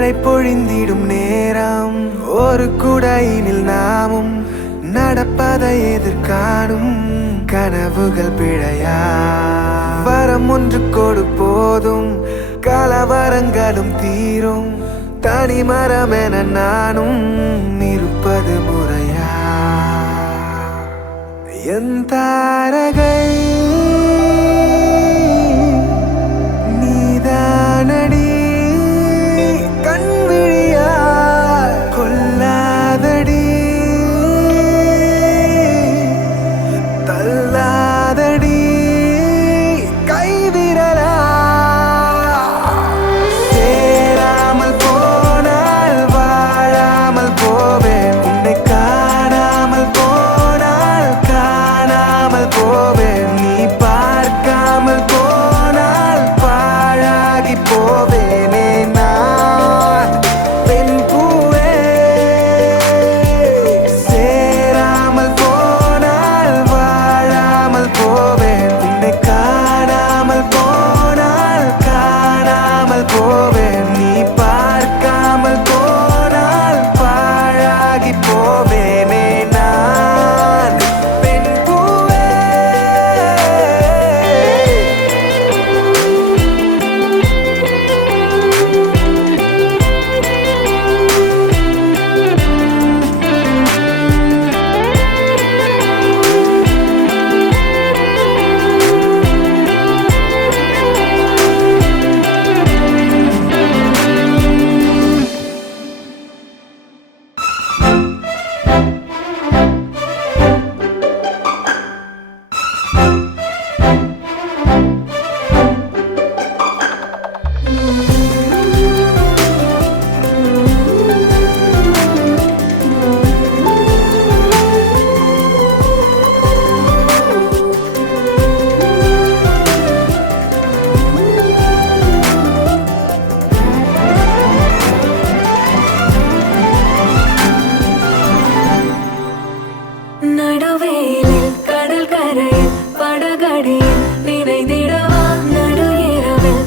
மழை பொழிந்திடும் நேரம் ஒரு குடையினில் நாமும் நடப்பதை எதிர்காணும் கனவுகள் பிழையா வரம் ஒன்று கொடு போதும் கலவரங்களும் தீரும் தனி மரம் என நானும் இருப்பது முறையா என் தாரகை நீதானடி கண்விழியா கொல்லாதடி தள்ளாதடி கைவிரலா சேராமல் போனால் வாழாமல் போவேன் உன்னை காணாமல் போனால் காணாமல் போவேன் நீ பார்க்காமல் போனால் பாழாகி போவேனே நான் பெண் பூவே சேராமல் போனால் வாழாமல் போவேன் உன்னை காணாமல் போனால் காணாமல் போவேன் நீ பார்க்காமல் போனால் பாழாகி போவேனே நான் பெண் பூவே நடுவேலில் கடல் கரையில் படகடியில் நினைந்திடவா நடு இரவில்